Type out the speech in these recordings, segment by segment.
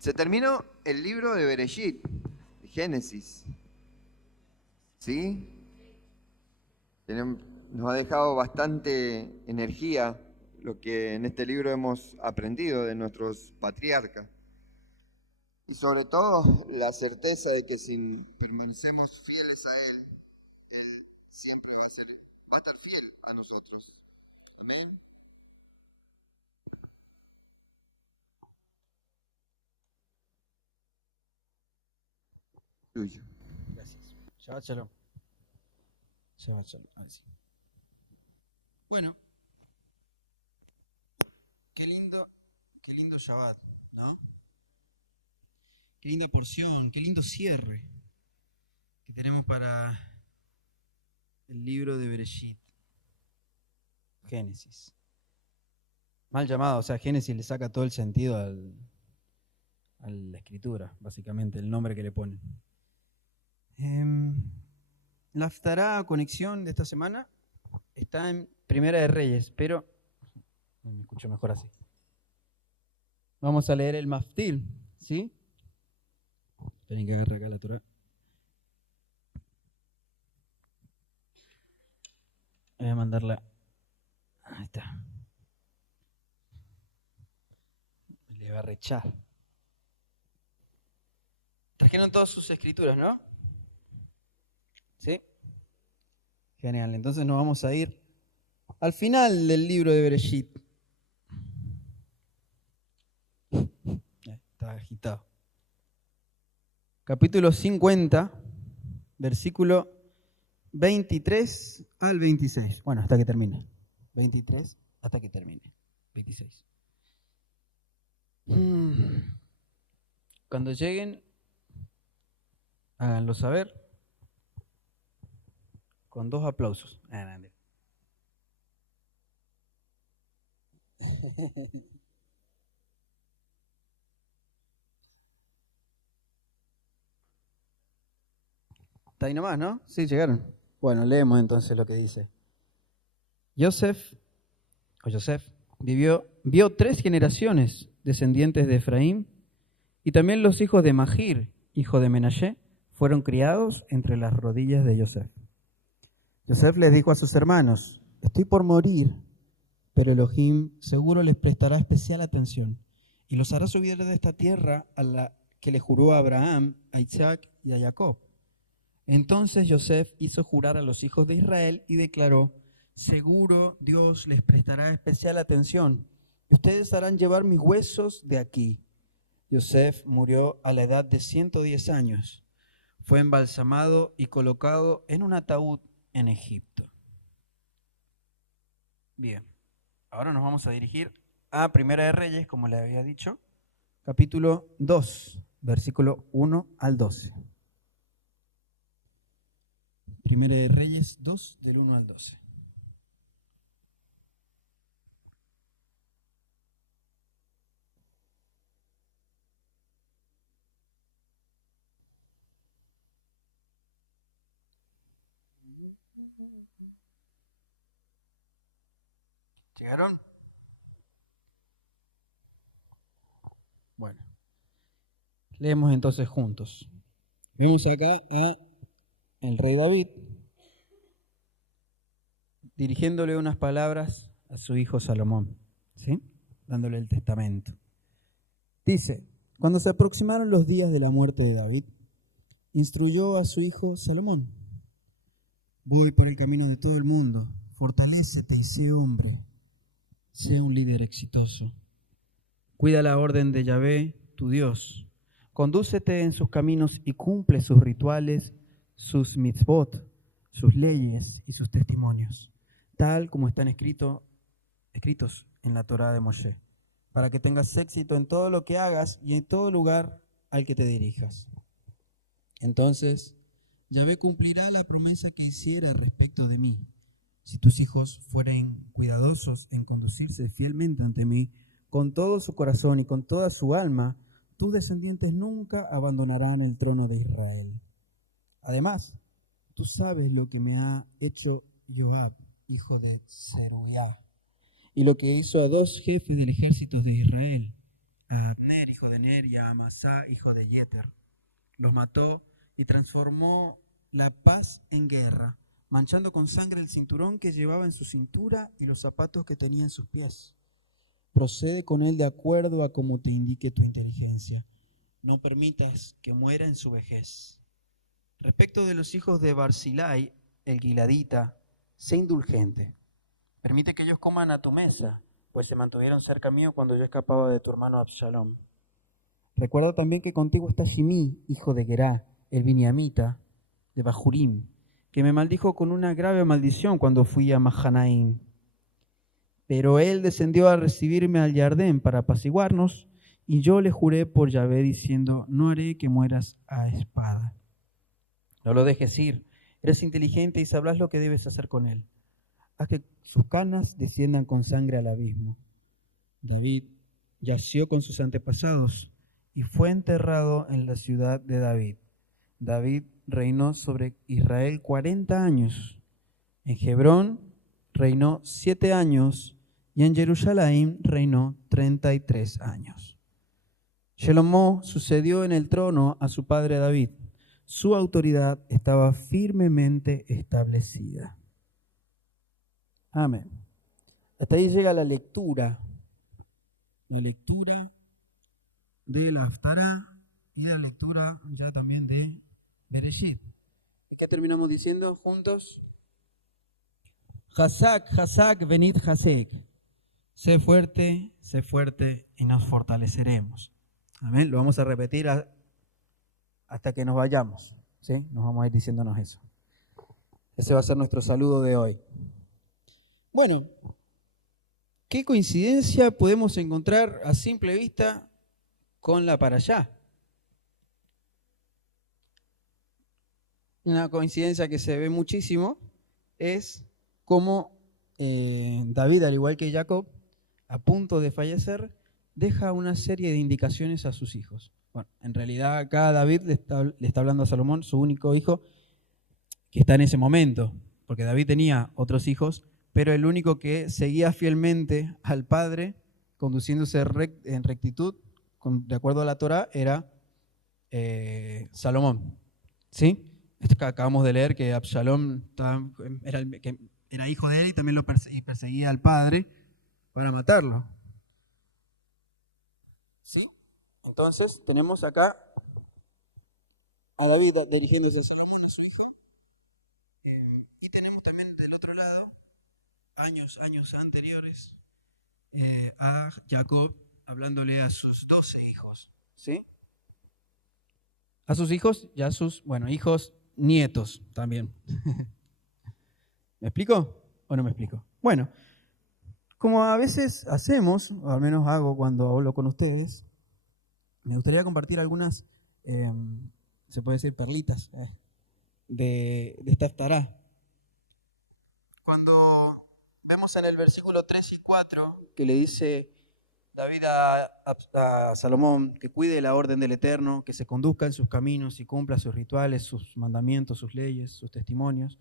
Se terminó el libro de Bereshit, de Génesis. ¿Sí? Nos ha dejado bastante energía lo que en este libro hemos aprendido de nuestros patriarcas. Y sobre todo la certeza de que si permanecemos fieles a Él siempre va a estar fiel a nosotros. Amén. Tuyo. Gracias. Shabbat shalom. Shabbat shalom. Ahora sí. Bueno, qué lindo Shabbat, ¿no? Qué linda porción, qué lindo cierre que tenemos para el libro de Bereshit. Génesis. Mal llamado, o sea, Génesis le saca todo el sentido a la escritura, básicamente, el nombre que le ponen. La Haftará conexión de esta semana está en Primera de Reyes, pero me escucho mejor así. Vamos a leer el Maftil, ¿sí? Esperen que agarre acá la Torá. Voy a mandarla. Ahí está. Le va a rechar. Trajeron todas sus escrituras, ¿no? ¿Sí? Genial. Entonces nos vamos a ir al final del libro de Bereshit. Está agitado. Capítulo 50, versículo 23 al 26. Bueno, hasta que termine. 23 hasta que termine. 26. Cuando lleguen, háganlo saber con 2 aplausos. Está ahí nomás, ¿no? Sí, llegaron. Bueno, leemos entonces lo que dice. Joseph vio 3 generaciones descendientes de Efraín, y también los hijos de Magir, hijo de Menashe, fueron criados entre las rodillas de Joseph. Joseph les dijo a sus hermanos: estoy por morir, pero Elohim seguro les prestará especial atención y los hará subir de esta tierra a la que le juró a Abraham, a Isaac y a Jacob. Entonces Joseph hizo jurar a los hijos de Israel y declaró: seguro Dios les prestará especial atención y ustedes harán llevar mis huesos de aquí. Joseph murió a la edad de 110 años. Fue embalsamado y colocado en un ataúd en Egipto. Bien, ahora nos vamos a dirigir a Primera de Reyes, como le había dicho, capítulo 2, versículo 1 al 12. Primera de Reyes 2, del 1 al 12. ¿Llegaron? Bueno, leemos entonces juntos. Vemos acá al rey David dirigiéndole unas palabras a su hijo Salomón, ¿sí? Dándole el testamento. Dice: cuando se aproximaron los días de la muerte de David, instruyó a su hijo Salomón: voy por el camino de todo el mundo, fortalécete y sé hombre, sé un líder exitoso. Cuida la orden de Yahvé, tu Dios. Condúcete en sus caminos y cumple sus rituales, sus mitzvot, sus leyes y sus testimonios, tal como están escritos en la Torá de Moshe, para que tengas éxito en todo lo que hagas y en todo lugar al que te dirijas. Entonces, Yahvé cumplirá la promesa que hiciera respecto de mí. Si tus hijos fueren cuidadosos en conducirse fielmente ante mí, con todo su corazón y con toda su alma, tus descendientes nunca abandonarán el trono de Israel. Además, tú sabes lo que me ha hecho Joab, hijo de Zeruiah, y lo que hizo a 2 jefes del ejército de Israel, a Abner, hijo de Ner, y a Amasá, hijo de Yeter. Los mató y transformó la paz en guerra, manchando con sangre el cinturón que llevaba en su cintura y los zapatos que tenía en sus pies. Procede con él de acuerdo a como te indique tu inteligencia. No permitas que muera en su vejez. Respecto de los hijos de Barzilai, el giladita, sé indulgente. Permite que ellos coman a tu mesa, pues se mantuvieron cerca mío cuando yo escapaba de tu hermano Absalom. Recuerda también que contigo está Jimí, hijo de Gerá, el biniamita, de Bahurim, que me maldijo con una grave maldición cuando fui a Mahanaim. Pero él descendió a recibirme al Jardén para apaciguarnos, y yo le juré por Yahvé diciendo, no haré que mueras a espada. No lo dejes ir, eres inteligente y sabrás lo que debes hacer con él. Haz que sus canas desciendan con sangre al abismo. David yació con sus antepasados y fue enterrado en la ciudad de David. David reinó sobre Israel 40 años. En Hebrón reinó 7 años y en Jerusalén reinó 33 años. Shelomó sucedió en el trono a su padre David. Su autoridad estaba firmemente establecida. Amén. Hasta ahí llega la lectura. La lectura de la Haftará y la lectura ya también de Bereshit. ¿Qué terminamos diciendo juntos? Hazak, Hazak, venid Hazek. Sé fuerte y nos fortaleceremos. Amén. Lo vamos a repetir hasta que nos vayamos. ¿Sí? Nos vamos a ir diciéndonos eso. Ese va a ser nuestro saludo de hoy. Bueno, ¿qué coincidencia podemos encontrar a simple vista con la parashá? Una coincidencia que se ve muchísimo es cómo David, al igual que Jacob, a punto de fallecer, deja una serie de indicaciones a sus hijos. Bueno, en realidad acá David le está hablando a Salomón, su único hijo, que está en ese momento, porque David tenía otros hijos, pero el único que seguía fielmente al padre, conduciéndose en rectitud, de acuerdo a la Torá, era Salomón. ¿Sí? Esto que acabamos de leer, que Absalom era hijo de él y también lo perseguía al padre para matarlo. ¿Sí? Entonces tenemos acá a David dirigiéndose a Salomón, a su hija. Y tenemos también del otro lado, años anteriores, a Jacob hablándole a sus 12 hijos. ¿Sí? A sus hijos y a sus, hijos, nietos también. ¿Me explico o no me explico? Bueno, como a veces hacemos, o al menos hago cuando hablo con ustedes, me gustaría compartir algunas, se puede decir perlitas, de esta Haftará. Cuando vemos en el versículo 3 y 4 que le dice David a Salomón que cuide la orden del Eterno, que se conduzca en sus caminos y cumpla sus rituales, sus mandamientos, sus leyes, sus testimonios,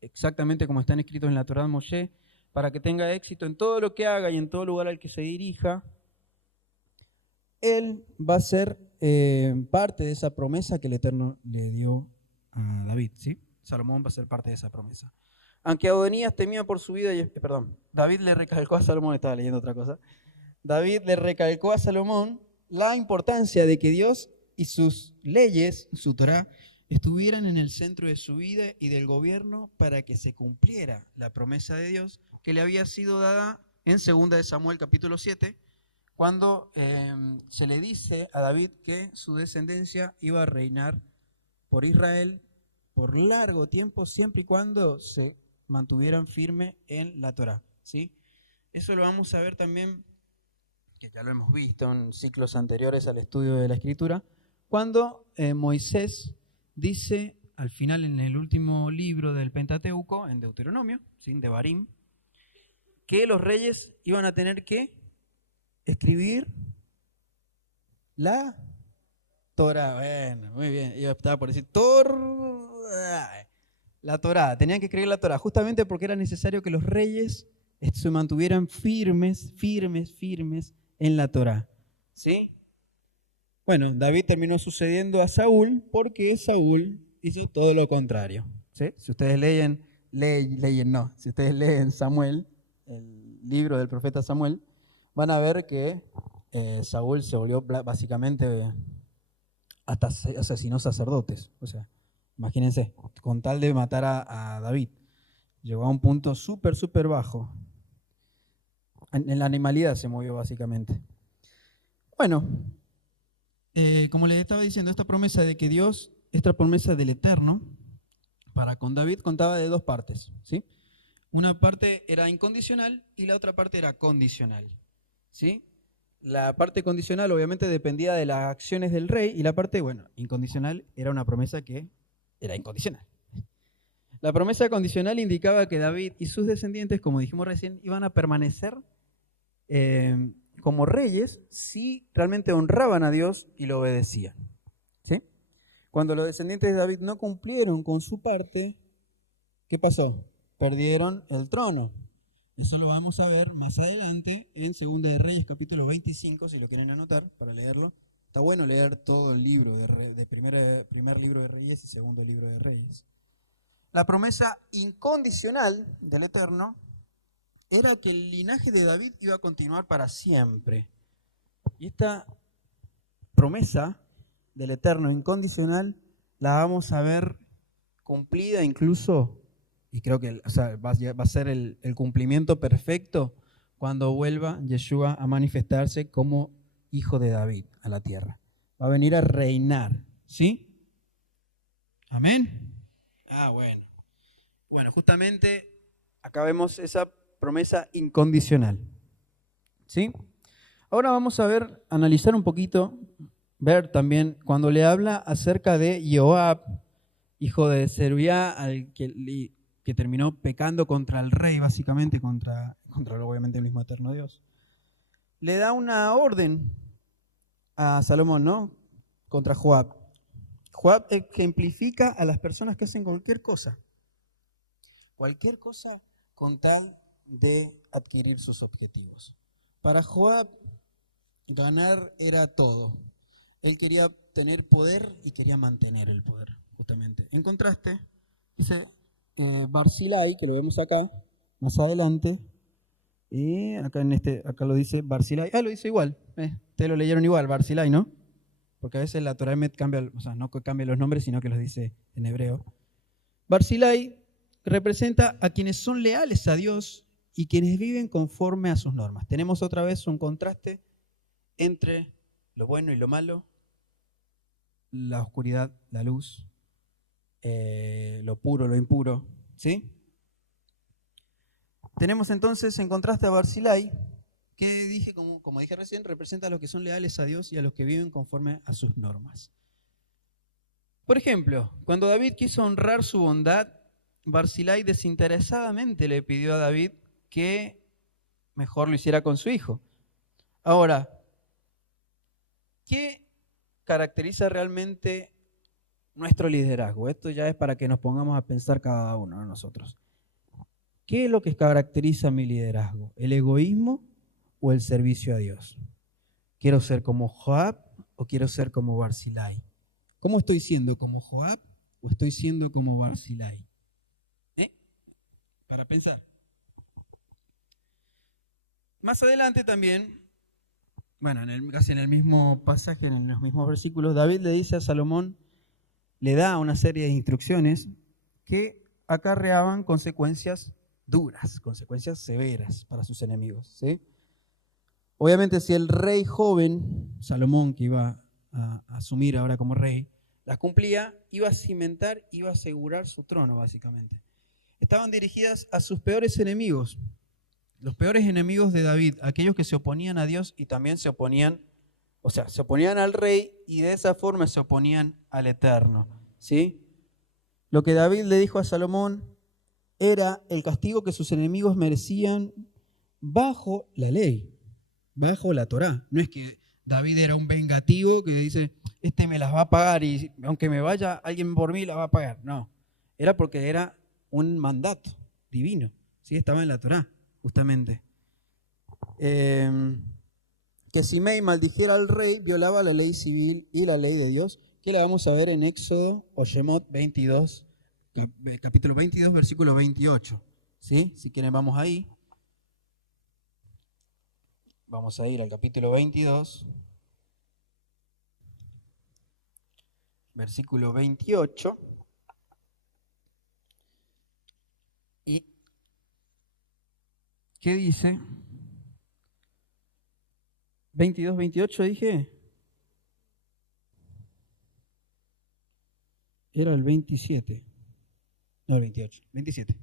exactamente como están escritos en la Torá de Moshe, para que tenga éxito en todo lo que haga y en todo lugar al que se dirija. Él va a ser parte de esa promesa que el Eterno le dio a David, ¿sí? Salomón va a ser parte de esa promesa. Aunque Adonías temía por su vida, David le recalcó a Salomón, estaba leyendo otra cosa, David le recalcó a Salomón la importancia de que Dios y sus leyes, su Torá, estuvieran en el centro de su vida y del gobierno para que se cumpliera la promesa de Dios que le había sido dada en 2 de Samuel capítulo 7, cuando se le dice a David que su descendencia iba a reinar por Israel por largo tiempo, siempre y cuando se mantuvieran firme en la Torá, ¿sí? Eso lo vamos a ver también, que ya lo hemos visto en ciclos anteriores al estudio de la Escritura, cuando Moisés dice al final en el último libro del Pentateuco, en Deuteronomio, ¿sí? Devarim, que los reyes iban a tener que escribir la Torá. Bueno, muy bien, yo estaba por decir la Torá, tenían que escribir la Torá, justamente porque era necesario que los reyes se mantuvieran firmes en la Torá, ¿Sí? Bueno, David terminó sucediendo a Saúl porque Saúl hizo todo lo contrario. ¿Sí? Si ustedes si ustedes leen Samuel, el libro del profeta Samuel, van a ver que Saúl se volvió básicamente hasta asesinó sacerdotes. O sea, imagínense, con tal de matar a David. Llegó a un punto súper, súper bajo. En la animalidad se movió básicamente. Bueno, como les estaba diciendo, esta promesa de que Dios, esta promesa del Eterno, para con David contaba de dos partes, ¿sí? Una parte era incondicional y la otra parte era condicional, ¿sí? La parte condicional obviamente dependía de las acciones del rey y la parte, incondicional era una promesa que era incondicional. La promesa condicional indicaba que David y sus descendientes, como dijimos recién, iban a permanecer como reyes si realmente honraban a Dios y lo obedecían. ¿Sí? Cuando los descendientes de David no cumplieron con su parte, ¿qué pasó? Perdieron el trono. Eso lo vamos a ver más adelante en 2 de Reyes, capítulo 25, si lo quieren anotar para leerlo. Está bueno leer todo el libro de primer libro de Reyes y segundo libro de Reyes. La promesa incondicional del Eterno era que el linaje de David iba a continuar para siempre. Y esta promesa del Eterno incondicional la vamos a ver cumplida incluso, y creo que va a ser el cumplimiento perfecto cuando vuelva Yeshua a manifestarse como hijo de David a la tierra. Va a venir a reinar, ¿sí? Amén. Bueno. Bueno, justamente acá vemos esa promesa incondicional, ¿sí? Ahora vamos a analizar un poquito, ver también cuando le habla acerca de Joab, hijo de Zeruiah, al que terminó pecando contra el rey, básicamente, contra obviamente el mismo eterno Dios. Le da una orden a Salomón, ¿no? Contra Joab. Joab ejemplifica a las personas que hacen cualquier cosa con tal de adquirir sus objetivos. Para Joab, ganar era todo. Él quería tener poder y quería mantener el poder, justamente. En contraste, dice Barzilai, que lo vemos acá, más adelante, y acá lo dice Barzilai. Lo dice igual, ustedes lo leyeron igual, Barzilai, ¿no? Porque a veces la Torah cambia, no cambia los nombres, sino que los dice en hebreo. Barzilai representa a quienes son leales a Dios y quienes viven conforme a sus normas. Tenemos otra vez un contraste entre lo bueno y lo malo, la oscuridad, la luz, lo puro, lo impuro, ¿sí? Tenemos entonces en contraste a Barzilai, que dije, como dije recién, representa a los que son leales a Dios y a los que viven conforme a sus normas. Por ejemplo, cuando David quiso honrar su bondad, Barzilai desinteresadamente le pidió a David que mejor lo hiciera con su hijo. Ahora, ¿qué caracteriza realmente nuestro liderazgo? Esto ya es para que nos pongamos a pensar cada uno de nosotros. ¿Qué es lo que caracteriza mi liderazgo? ¿El egoísmo o el servicio a Dios? ¿Quiero ser como Joab o quiero ser como Barzilai? ¿Cómo estoy siendo? ¿Como Joab o estoy siendo como Barzilai? Para pensar. Más adelante también, casi en el mismo pasaje, en los mismos versículos, David le dice a Salomón, le da una serie de instrucciones que acarreaban consecuencias duras, consecuencias severas para sus enemigos, ¿sí? Obviamente, si el rey joven, Salomón, que iba a asumir ahora como rey, las cumplía, iba a cimentar, iba a asegurar su trono, básicamente. Estaban dirigidas a sus peores enemigos, los peores enemigos de David, aquellos que se oponían a Dios y también se oponían al rey y de esa forma se oponían al Eterno, ¿sí? Lo que David le dijo a Salomón era el castigo que sus enemigos merecían bajo la ley, bajo la Torá. No es que David era un vengativo que dice, me las va a pagar y aunque me vaya, alguien por mí la va a pagar. No, era porque era un mandato divino, ¿sí? Estaba en la Torá, justamente. que Simei maldijera al rey violaba la ley civil y la ley de Dios, que la vamos a ver en Éxodo o Shemot 22, capítulo 22, versículo 28. ¿Sí? Si quieren vamos ahí. Vamos a ir al capítulo 22, versículo 28. ¿Y qué dice? 22, 28 dije. Era el 27. No, el 28. 27.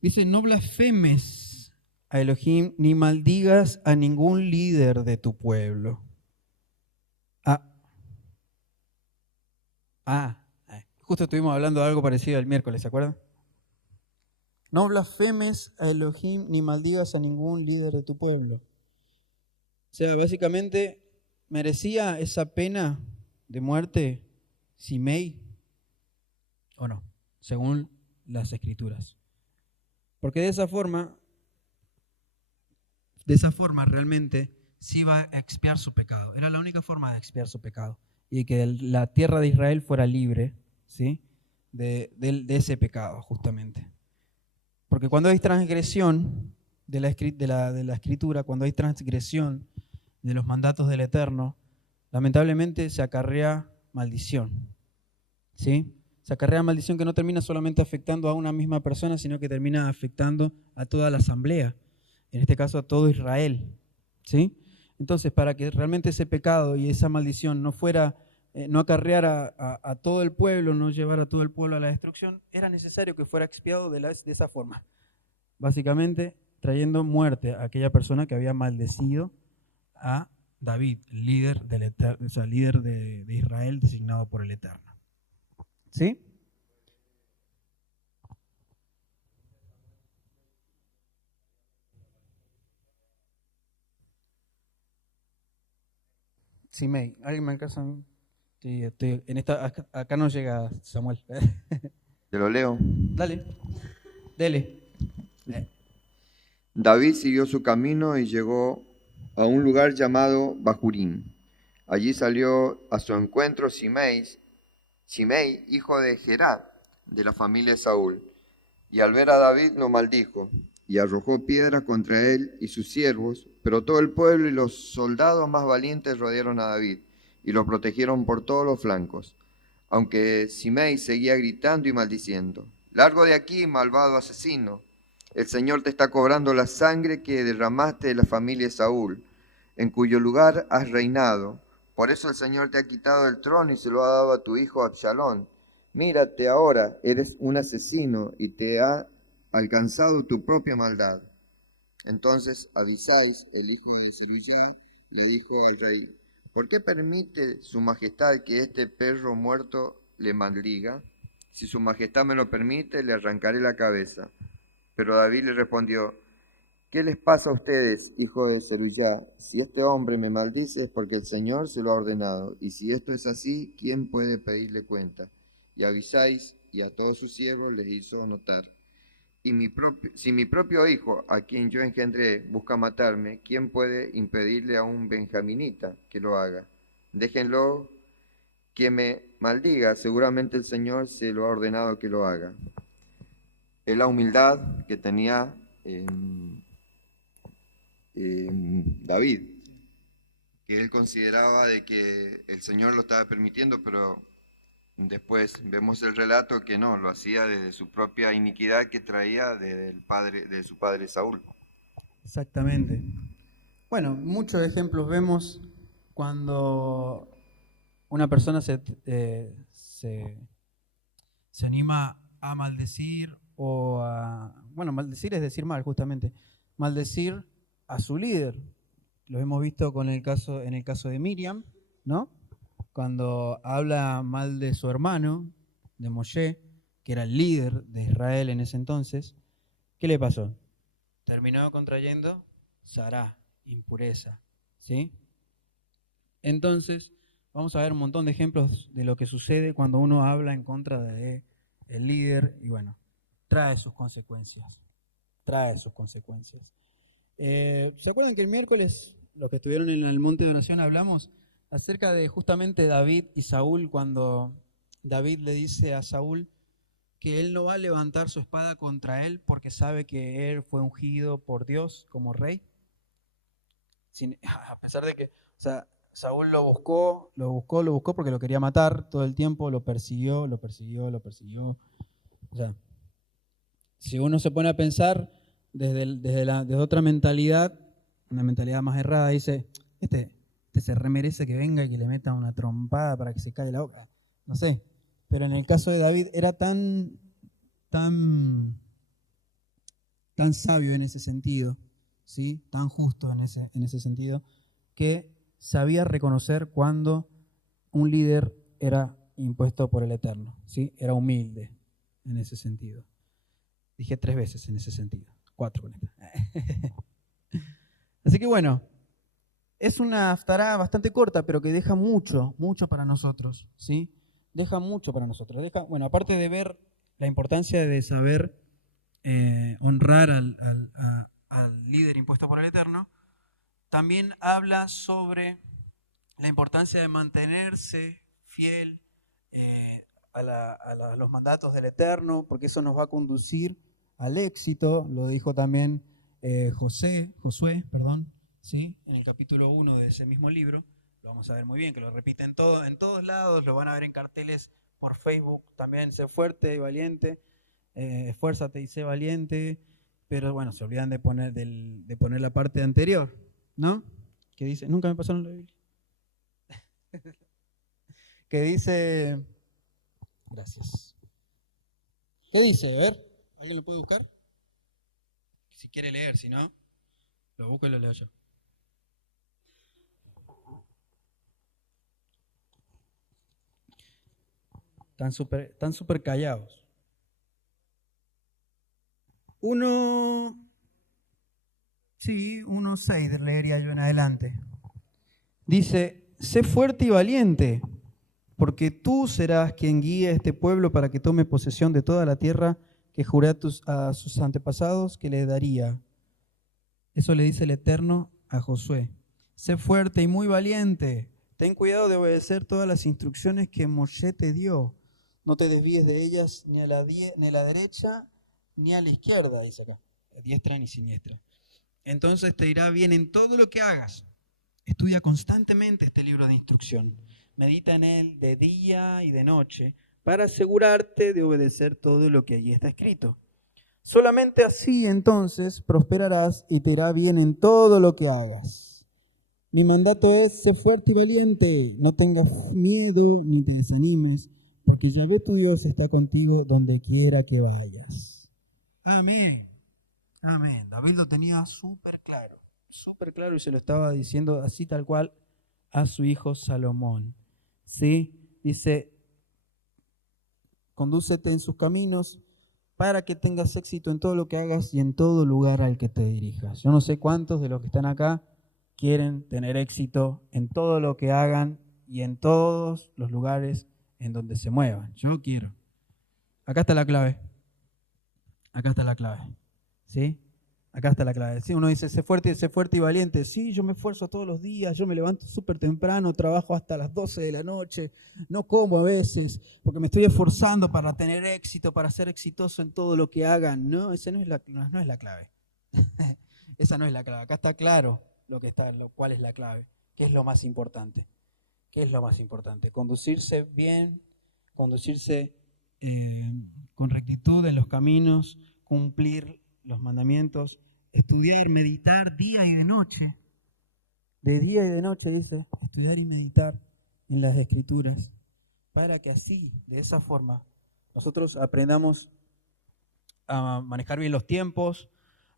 Dice, no blasfemes a Elohim ni maldigas a ningún líder de tu pueblo. Justo estuvimos hablando de algo parecido el miércoles, ¿se acuerdan? No blasfemes a Elohim ni maldigas a ningún líder de tu pueblo. O sea, básicamente, ¿merecía esa pena de muerte Simei o no? Según las escrituras. Porque de esa forma realmente sí iba a expiar su pecado. Era la única forma de expiar su pecado. Y que la tierra de Israel fuera libre, ¿sí? de ese pecado, justamente. Porque cuando hay transgresión de la escritura, cuando hay transgresión de los mandatos del Eterno, lamentablemente se acarrea maldición. ¿Sí? Se acarrea maldición que no termina solamente afectando a una misma persona, sino que termina afectando a toda la asamblea, en este caso a todo Israel. ¿Sí? Entonces, para que realmente ese pecado y esa maldición no acarreara a todo el pueblo, no llevara a todo el pueblo a la destrucción, era necesario que fuera expiado de esa forma. Básicamente, trayendo muerte a aquella persona que había maldecido a David, líder líder de Israel designado por el Eterno. ¿Sí? Simei, ¿alguien me alcanza? Sí, estoy en acá no llega Samuel. Te lo leo. Dale, dele. David siguió su camino y llegó a un lugar llamado Bahurim. Allí salió a su encuentro Simei, hijo de Gerad, de la familia de Saúl. Y al ver a David lo maldijo, y arrojó piedras contra él y sus siervos, pero todo el pueblo y los soldados más valientes rodearon a David, y lo protegieron por todos los flancos, aunque Simei seguía gritando y maldiciendo. Largo de aquí, malvado asesino. El Señor te está cobrando la sangre que derramaste de la familia de Saúl, en cuyo lugar has reinado. Por eso el Señor te ha quitado el trono y se lo ha dado a tu hijo Absalón. Mírate ahora, eres un asesino y te ha alcanzado tu propia maldad. Entonces Abisai, el hijo de Zeruiah, le dijo al rey, ¿por qué permite su majestad que este perro muerto le maldiga? Si su majestad me lo permite, le arrancaré la cabeza. Pero David le respondió, ¿qué les pasa a ustedes, hijo de Zeruiah? Si este hombre me maldice es porque el Señor se lo ha ordenado, y si esto es así, ¿quién puede pedirle cuenta? Y a Abisai y a todos sus siervos les hizo notar, si mi propio hijo, a quien yo engendré, busca matarme, ¿quién puede impedirle a un benjaminita que lo haga? Déjenlo que me maldiga, seguramente el Señor se lo ha ordenado que lo haga. Es la humildad que tenía David, que él consideraba de que el Señor lo estaba permitiendo, pero después vemos el relato que no, lo hacía desde su propia iniquidad que traía de su padre Saúl. Exactamente. Bueno, muchos ejemplos vemos cuando una persona se anima a maldecir maldecir es decir mal, justamente, maldecir a su líder. Lo hemos visto en el caso de Miriam, ¿no? Cuando habla mal de su hermano, de Moshe, que era el líder de Israel en ese entonces, ¿qué le pasó? Terminó contrayendo Sará, impureza, ¿sí? Entonces, vamos a ver un montón de ejemplos de lo que sucede cuando uno habla en contra de el líder y bueno, trae sus consecuencias. ¿Se acuerdan que el miércoles los que estuvieron en el monte de oración, hablamos acerca de justamente David y Saúl, cuando David le dice a Saúl que él no va a levantar su espada contra él porque sabe que él fue ungido por Dios como rey. A pesar de que, o sea, Saúl lo buscó porque lo quería matar todo el tiempo, lo persiguió. O sea, si uno se pone a pensar desde otra mentalidad, una mentalidad más errada, dice, este se remerece que venga y que le meta una trompada para que se caiga la boca. No sé. Pero en el caso de David era tan sabio en ese sentido, ¿sí? Tan justo en ese sentido, que sabía reconocer cuando un líder era impuesto por el Eterno, ¿sí? Era humilde en ese sentido. Dije 3 veces en ese sentido, 4 con esta. Así que bueno, es una haftará bastante corta, pero que deja mucho para nosotros, ¿sí? Deja mucho para nosotros. Bueno, aparte de ver la importancia de saber honrar al líder impuesto por el Eterno, también habla sobre la importancia de mantenerse fiel a los mandatos del Eterno, porque eso nos va a conducir al éxito. Lo dijo también Josué, ¿sí? En el capítulo 1 de ese mismo libro. Lo vamos a ver muy bien, que lo repiten en todos lados, lo van a ver en carteles por Facebook también: sé fuerte y valiente, esfuérzate y sé valiente, pero bueno, se olvidan de poner la parte anterior, ¿no? Que dice, nunca me pasaron la Biblia. Que dice, gracias. ¿Qué dice? A ver, ¿alguien lo puede buscar? Si quiere leer, si no, lo busco y lo leo yo. Están súper callados. 1:6 leería yo en adelante. Dice, sé fuerte y valiente, porque tú serás quien guíe a este pueblo para que tome posesión de toda la tierra que juré a sus antepasados que le daría. Eso le dice el Eterno a Josué. Sé fuerte y muy valiente. Ten cuidado de obedecer todas las instrucciones que Moshe te dio. No te desvíes de ellas ni a la derecha ni a la izquierda, dice acá. Diestra ni siniestra. Entonces te irá bien en todo lo que hagas. Estudia constantemente este libro de instrucción. Medita en él de día y de noche para asegurarte de obedecer todo lo que allí está escrito. Solamente así entonces prosperarás y te irá bien en todo lo que hagas. Mi mandato es: sé fuerte y valiente, no tengas miedo ni te desanimes, porque Yahvé tu Dios está contigo donde quiera que vayas. Amén. Amén. David lo tenía súper claro y se lo estaba diciendo así tal cual a su hijo Salomón. ¿Sí? Dice, condúcete en sus caminos para que tengas éxito en todo lo que hagas y en todo lugar al que te dirijas. Yo no sé cuántos de los que están acá quieren tener éxito en todo lo que hagan y en todos los lugares en donde se muevan. Yo quiero. Acá está la clave. ¿Sí? Acá está la clave. Sí, uno dice, sé fuerte y valiente. Sí, yo me esfuerzo todos los días, yo me levanto súper temprano, trabajo hasta las 12 de la noche, no como a veces, porque me estoy esforzando para tener éxito, para ser exitoso en todo lo que hagan. No, esa no es la clave. Esa no es la clave. Acá está claro cuál es la clave. ¿Qué es lo más importante? Conducirse bien, conducirse con rectitud en los caminos, cumplir los mandamientos, estudiar, meditar día y de noche. De día y de noche, dice, estudiar y meditar en las Escrituras, para que así, de esa forma, nosotros aprendamos a manejar bien los tiempos,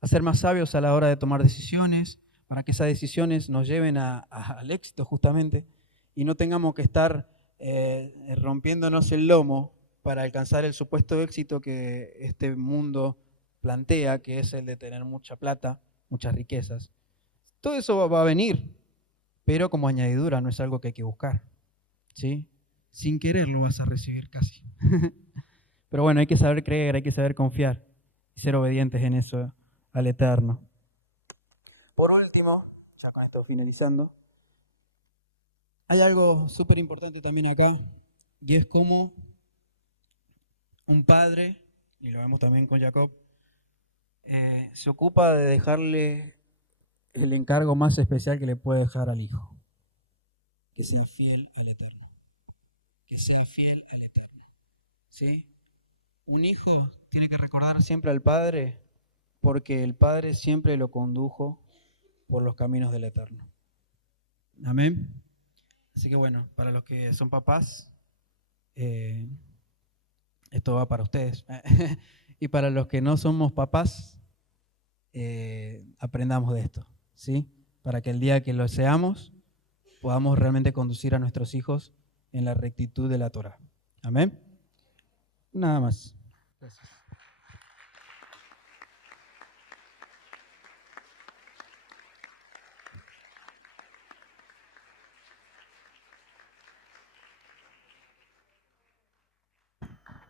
a ser más sabios a la hora de tomar decisiones, para que esas decisiones nos lleven al éxito justamente, y no tengamos que estar rompiéndonos el lomo para alcanzar el supuesto éxito que este mundo plantea, que es el de tener mucha plata, muchas riquezas. Todo eso va a venir, pero como añadidura, no es algo que hay que buscar, ¿sí? Sin querer lo vas a recibir casi. Pero bueno, hay que saber creer, hay que saber confiar y ser obedientes en eso al Eterno. Por último, ya con esto finalizando. Hay algo súper importante también acá, y es como un padre, y lo vemos también con Jacob, se ocupa de dejarle el encargo más especial que le puede dejar al hijo, que sea fiel al Eterno, que sea fiel al Eterno, ¿sí? Un hijo tiene que recordar siempre al padre, porque el padre siempre lo condujo por los caminos del Eterno. Amén. Así que bueno, para los que son papás, esto va para ustedes. Y para los que no somos papás, aprendamos de esto, ¿sí? Para que el día que lo seamos, podamos realmente conducir a nuestros hijos en la rectitud de la Torá. Amén. Nada más. Gracias.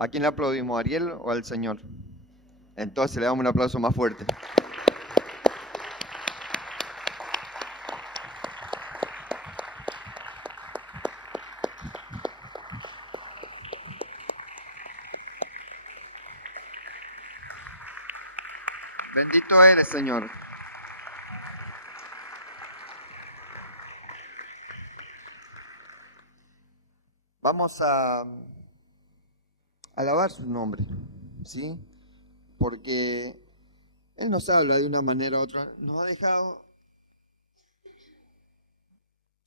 ¿A quién le aplaudimos, a Ariel o al Señor? Entonces le damos un aplauso más fuerte. Bendito eres, Señor. Vamos a alabar su nombre, ¿sí? Porque Él nos habla de una manera u otra. Nos ha dejado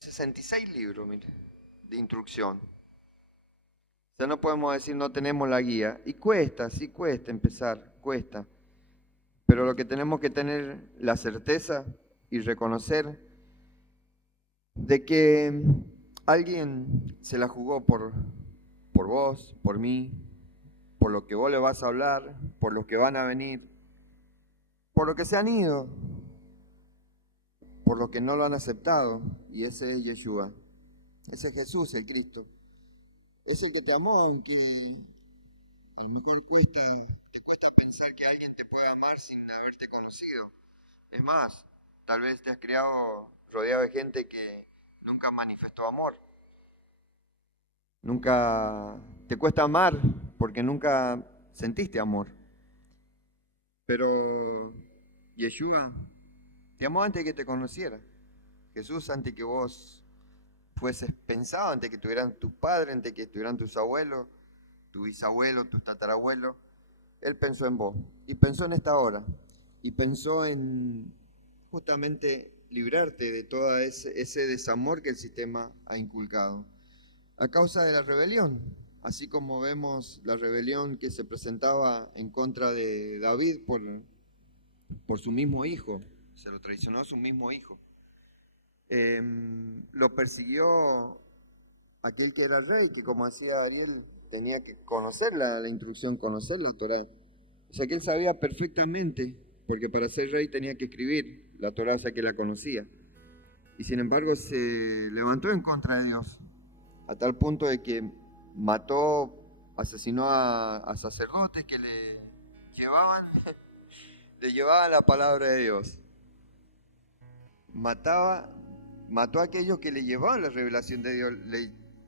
66 libros, mire, de instrucción. O sea, no podemos decir no tenemos la guía. Y cuesta, sí cuesta empezar, cuesta. Pero lo que tenemos que tener la certeza y reconocer de que alguien se la jugó por vos, por mí, por lo que vos le vas a hablar, por los que van a venir, por lo que se han ido, por lo que no lo han aceptado. Y ese es Yeshua, ese es Jesús, el Cristo. Es el que te amó, aunque a lo mejor te cuesta pensar que alguien te pueda amar sin haberte conocido. Es más, tal vez te has criado rodeado de gente que nunca manifestó amor. Nunca te cuesta amar porque nunca sentiste amor. Pero Yeshua te amó antes de que te conociera. Jesús antes que vos fueses pensado, antes que tuvieran tus padres, antes que estuvieran tus abuelos, tu bisabuelo, tus tatarabuelos. Él pensó en vos y pensó en esta hora y pensó en justamente librarte de todo ese desamor que el sistema ha inculcado a causa de la rebelión, así como vemos la rebelión que se presentaba en contra de David por su mismo hijo, se lo traicionó su mismo hijo. Lo persiguió aquel que era rey, que como decía Ariel, tenía que conocer la instrucción, conocer la Torá. O sea que él sabía perfectamente, porque para ser rey tenía que escribir la Torá, o sea que la conocía. Y sin embargo se levantó en contra de Dios, a tal punto de que asesinó a sacerdotes que le llevaban la palabra de Dios. Mató a aquellos que le llevaban la revelación de Dios,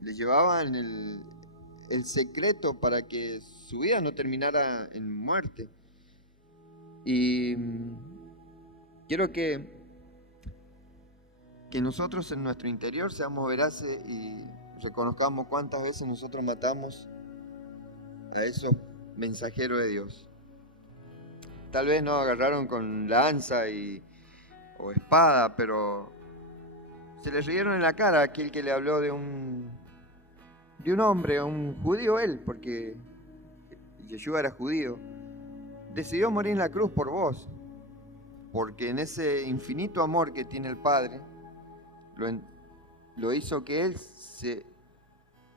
le llevaban el secreto para que su vida no terminara en muerte. Y quiero que nosotros en nuestro interior seamos veraces y reconozcamos cuántas veces nosotros matamos a esos mensajeros de Dios. Tal vez no agarraron con lanza o espada, pero se le rieron en la cara a aquel que le habló de un hombre, un judío él, porque Yeshua era judío. Decidió morir en la cruz por vos, porque en ese infinito amor que tiene el Padre, lo hizo que Él se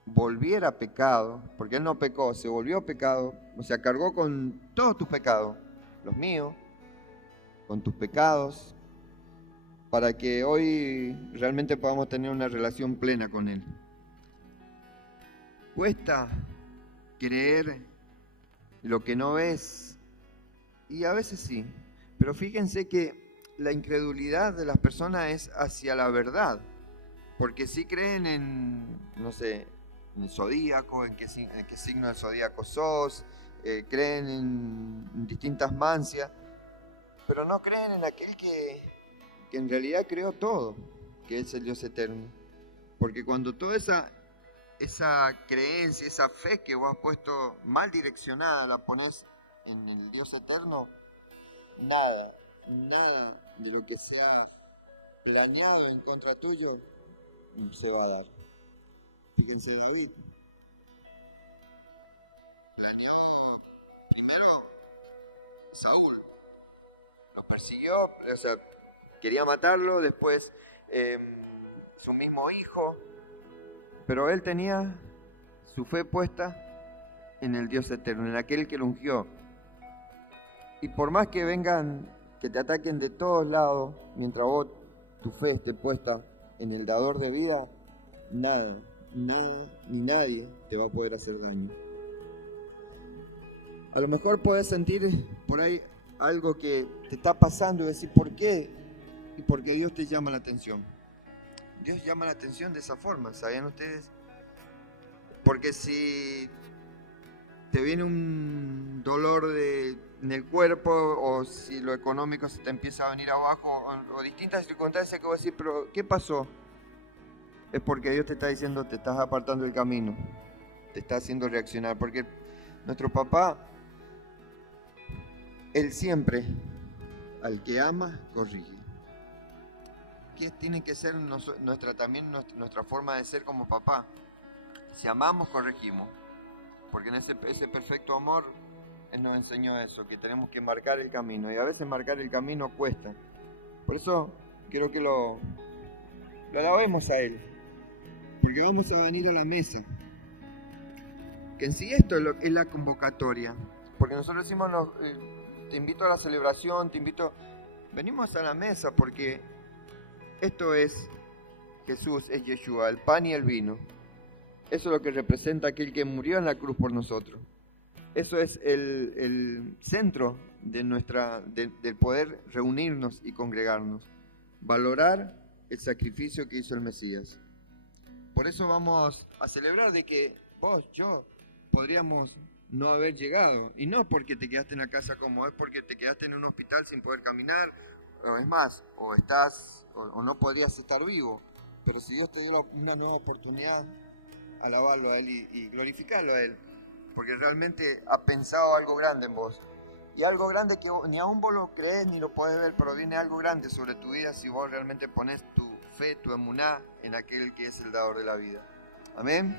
volviera pecado, porque Él no pecó, se volvió pecado, o sea, cargó con todos tus pecados, los míos, con tus pecados, para que hoy realmente podamos tener una relación plena con Él. Cuesta creer lo que no ves, y a veces sí, pero fíjense que la incredulidad de las personas es hacia la verdad, porque sí creen en, no sé, en el zodíaco, en qué signo del zodíaco sos, creen en distintas mancias, pero no creen en aquel que en realidad creó todo, que es el Dios eterno. Porque cuando toda esa creencia, esa fe que vos has puesto mal direccionada, la pones en el Dios eterno, nada de lo que sea planeado en contra tuyo se va a dar. Fíjense, David planeó primero Saúl, nos persiguió, o sea, quería matarlo, después su mismo hijo, pero él tenía su fe puesta en el Dios eterno, en aquel que lo ungió. Y por más que vengan, que te ataquen de todos lados, mientras vos tu fe esté puesta en el dador de vida, nada, ni nadie te va a poder hacer daño. A lo mejor podés sentir por ahí algo que te está pasando y decir, ¿por qué? Y porque Dios te llama la atención. Dios llama la atención de esa forma, ¿sabían ustedes? Porque si te viene un dolor en el cuerpo, o si lo económico se te empieza a venir abajo, o distintas circunstancias que vos decís, pero ¿qué pasó? Es porque Dios te está diciendo, te estás apartando del camino, te está haciendo reaccionar, porque nuestro papá, Él siempre, al que ama, corrige. ¿Qué tiene que ser nuestra forma de ser como papá? Si amamos, corregimos. Porque en ese perfecto amor, Él nos enseñó eso, que tenemos que marcar el camino. Y a veces marcar el camino cuesta. Por eso quiero que lo alabemos a Él. Porque vamos a venir a la mesa. Que en sí esto es la convocatoria. Porque nosotros decimos, te invito a la celebración, venimos a la mesa porque esto es Jesús, es Yeshua, el pan y el vino. Eso es lo que representa aquel que murió en la cruz por nosotros. Eso es el centro del poder reunirnos y congregarnos. Valorar el sacrificio que hizo el Mesías. Por eso vamos a celebrar de que vos, yo, podríamos no haber llegado. Y no porque te quedaste en la casa como es, porque te quedaste en un hospital sin poder caminar. O es más, o no podrías estar vivo. Pero si Dios te dio una nueva oportunidad, alabarlo a Él y glorificarlo a Él, porque realmente ha pensado algo grande en vos, y algo grande que ni aún vos lo crees ni lo podés ver, pero viene algo grande sobre tu vida si vos realmente pones tu fe, tu emuná en aquel que es el dador de la vida. Amén.